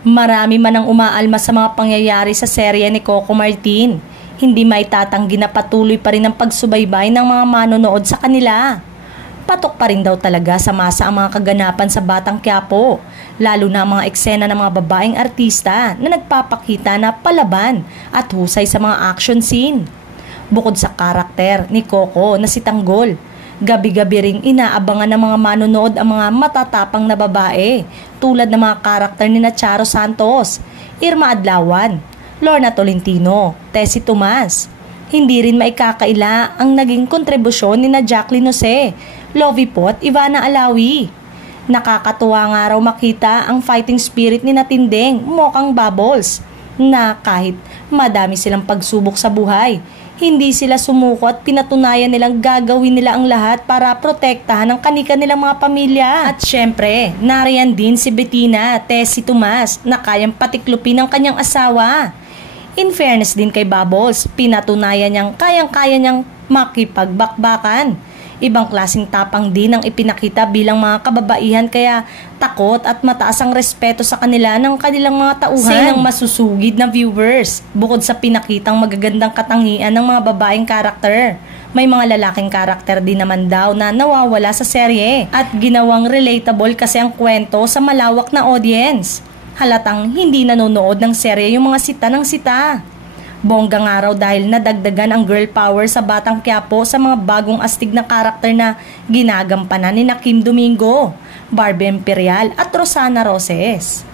Marami man ang umaalma sa mga pangyayari sa serye ni Coco Martin, hindi maitatanggi na patuloy pa rin ang pagsubaybay ng mga manonood sa kanila. Patok pa rin daw talaga sa masa ang mga kaganapan sa Batang Quiapo, lalo na ang mga eksena ng mga babaeng artista na nagpapakita na palaban at husay sa mga action scene. Bukod sa karakter ni Coco na si Tanggol, gabi-gabi ring inaabangan ng mga manonood ang mga matatapang na babae tulad ng mga karakter ni Charo Santos, Irma Adlawan, Lorna Tolentino, Tessie Tomas. Hindi rin maikakaila ang naging kontribusyon ni Jacqueline Jose, Lovie Pot, Ivana Alawi. Nakakatuwa nga raw makita ang fighting spirit ni Tindeng, Mokang Bubbles, na kahit madami silang pagsubok sa buhay, hindi sila sumuko at pinatunayan nilang gagawin nila ang lahat para protektahan ang kani-kanilang mga pamilya. At syempre, nariyan din si Bettina, Tessie Tomas, na kayang patiklupin ang kanyang asawa. In fairness din kay Bubbles, pinatunayan niyang kayang-kaya niyang makipagbakbakan. Ibang klaseng tapang din ang ipinakita bilang mga kababaihan, kaya takot at mataas ang respeto sa kanila ng kanilang mga tauhan. Sinang masusugid na viewers. Bukod sa pinakitang magagandang katangian ng mga babaeng karakter, may mga lalaking karakter din naman daw na nawawala sa serye at ginawang relatable kasi ang kwento sa malawak na audience. Halatang hindi nanonood ng serye yung mga sita ng sita. Bongga nga raw dahil nadagdagan ang girl power sa Batang Quiapo sa mga bagong astig na karakter na ginagampanan ni Kim Domingo, Barbie Imperial at Rosana Roses.